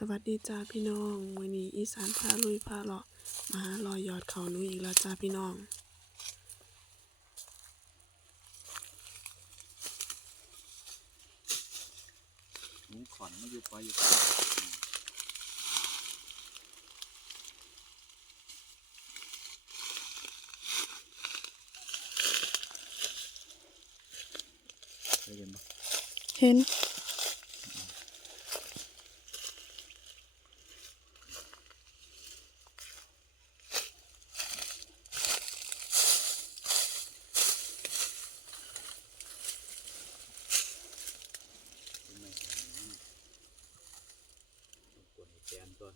สวัสดีจ้าพี่น้องวันนี้อีสานพาลุยพาเลาะมาหาลอยยอดเขาหนูอีกแล้วจ้าพี่น้อง หนูขอนมาอยู่ปล่อยอยู่เคยเห็นปะเห็น เป็นไงกดให้แกนตัว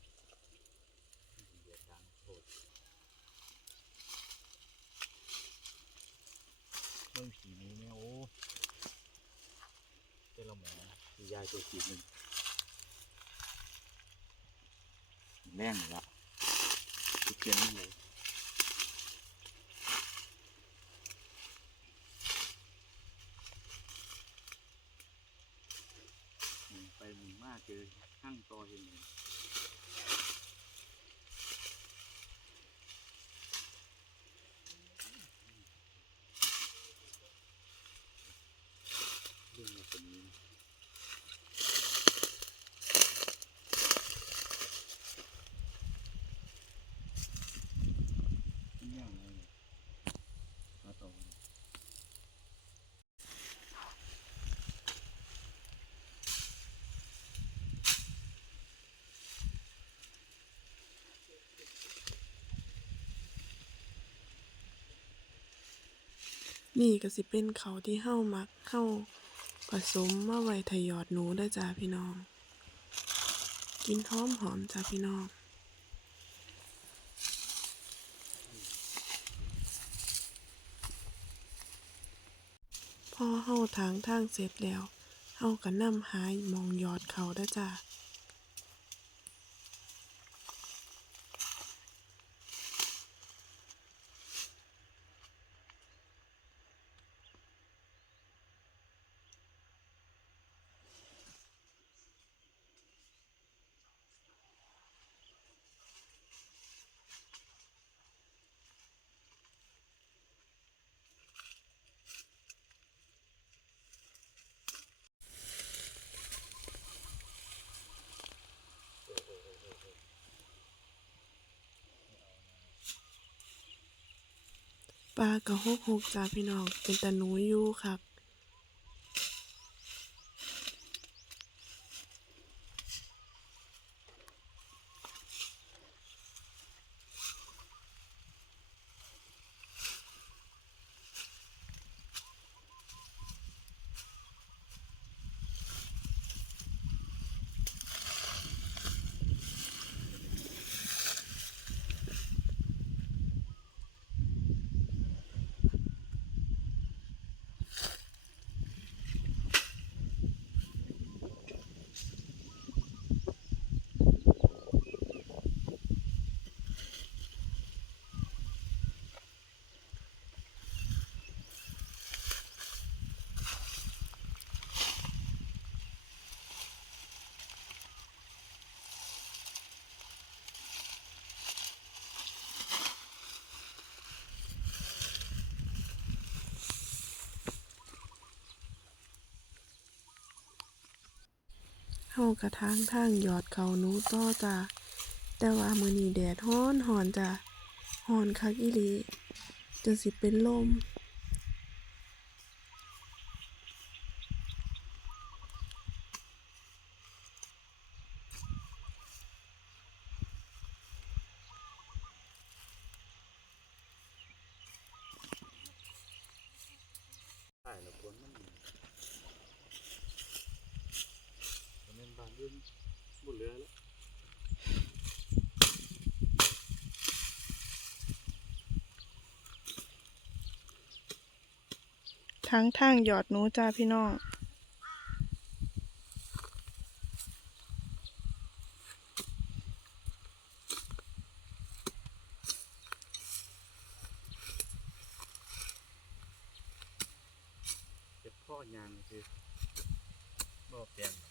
เดือดดังโคตรเมื่อผีนี้เนี่ยโอ้เจ้าละหมอคือ ยายตัวสีหนึ่งแรงอยู่ละทุกเทียนนี่เลยหมุนไปหมุนมากเจอข้างตอเห็นเลยเรื่องมาเป็นนี้นี่ยังไงเนี่ยมาต่อเลย นี่ก็สิเป็นเขาที่เฮ้ามักเฮ้าผสมมาไว้ทยอดหนูได้อจ้าพี่น้อง กินหอมหอมจ้าพี่น้องพอเฮาทางทางเสร็จแล้วเฮาก็นำหายมองยอดเขาได้อจ้า ปลากระหกหกจ้าพี่น้อง เป็นตะหนูอยู่ครับ เฮากระทางทางยอดเขานูต่อจ้าแต่ว่ามือนี้แดดฮ้อนหอนจ้าร้อนคักอีหลีจนสิเป็นลม ใช่แล้วคนมันมันเป็นบานยื่น บุญเรือแล้วทั้งทางหยอดหนูจ้าพี่น้องเจ็บข้อยางคือบ่เปลี่ยน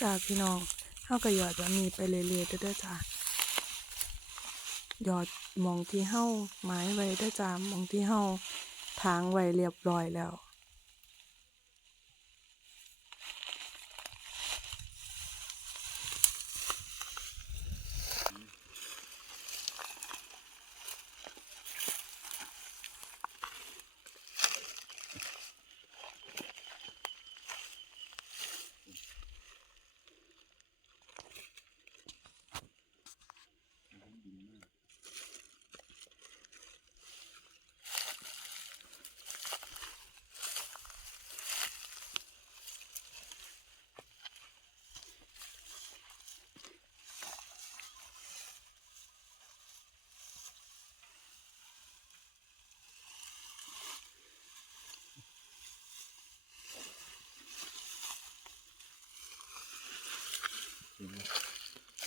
จ้าพี่น้องเฮาก็หยอดแบบนี้ไปเรื่อยๆเด้อเด้จ้าหยอดมองที่เฮาไม้ไว้เด้อจ้ามองที่เฮาทางไว้เรียบร้อยแล้ว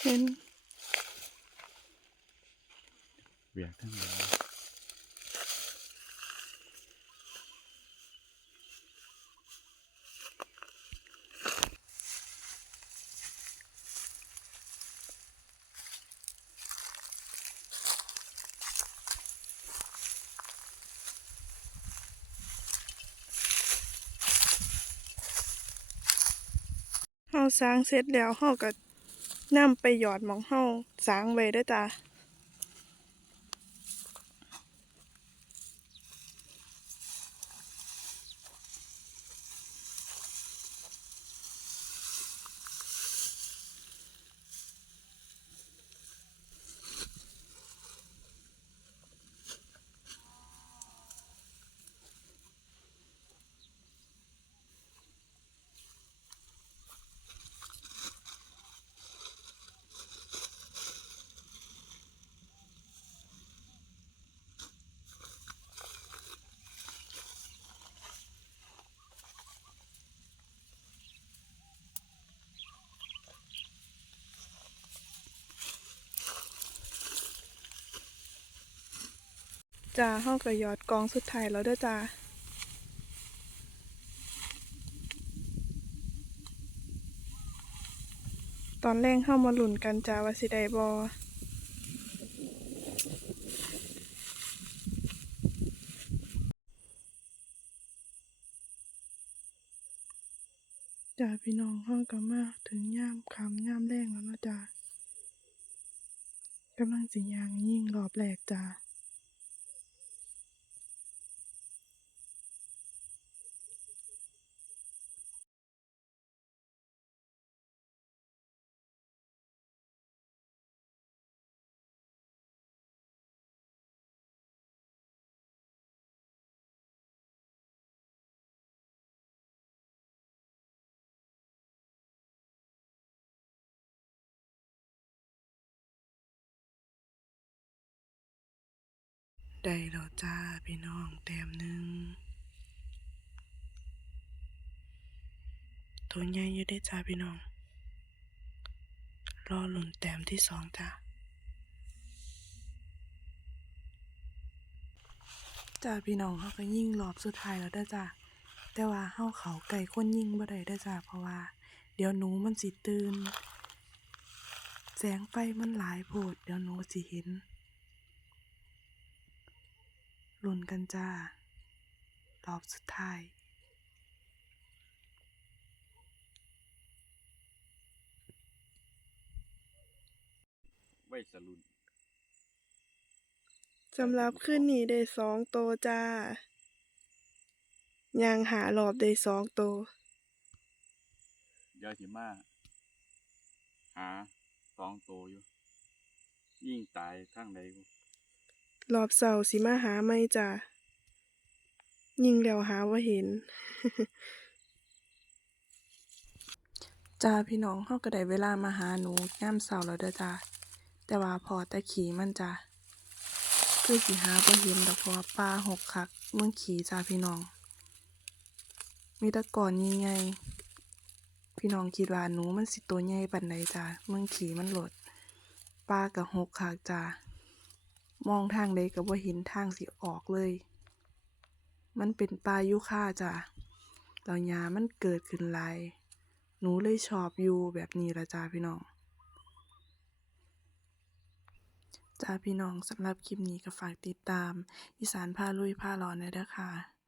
ห็นเบียกทั้งหมดเฮาสร้างเสร็จแล้วเฮาก็ นำไปหยอดหมองเฮาสางไว้เด้อจ้า จ้าเฮาก็หยอดกองสุดท้ายแล้วเด้อจ้าตอนแรกเฮามาหลุนกันจ้าว่าสิไดบ่จ้าพี่น้องเฮาก็มาถึงย่ามคำย่ามแลงแล้วนะจ้ากำลังสิยางยิ่งรอบแรกจ้า ได้แล้วจ้าพี่น้องแต้มหนึ่งตัวใหญ่อยู่ได้จ้าพี่น้อง รอหลุนแต้มที่สองจ้าจ้าพี่น้องเขาก็ยิ่งรอบสุดท้ายแล้วด้จ้าแต่ว่าเฮาเขาไก่คนยิ่งบ่ได้ด้จ้าเพราะว่า เดี๋ยวหนูมันสิตื่น แสงไฟมันหลายโพดเดี๋ยวหนูสิเห็น ลุ้นกันจ้า รอบสุดท้าย ไว้สลุน สำหรับคืนนี้ได้สองโตวจ้า ยังหารอบได้สองโตวเดี๋ยวสิมาหาสองตัวอยู่ ยิ่งตายทั้งใดกู รอบเสาสิมาหาไม่จ้ายิงแล้วหาว่าเห็นจ้าพี่น้องเฮาก็ได้เวลามาหาหนูยามเช้าแล้วเด้อจ้าแต่ว่าพอแต่ขี่มันจ้าคือสิหาบ่เห็นดอกเพราะว่าป่าหกคักเมืองขี่จ้าพี่น้อง มีตะกอนใหญ่ๆพี่น้องคิดว่าหนูมันสิตัวใหญ่ปานใดจ้าเมืองขี่มันโหลดป่าก็หกคักจ้า มองทางใดก็บ่เห็นทางสิออกเลย มันเป็นป่ายุค่าจ้ะเราหญ้ามันเกิดขึ้นหลาย หนูเลยชอบอยู่แบบนี้ละจ้าพี่น้องจ้าพี่น้องสำหรับคลิปนี้ก็ฝากติดตาม อีสานพาลุยพาหลอนนะเด้อค่ะ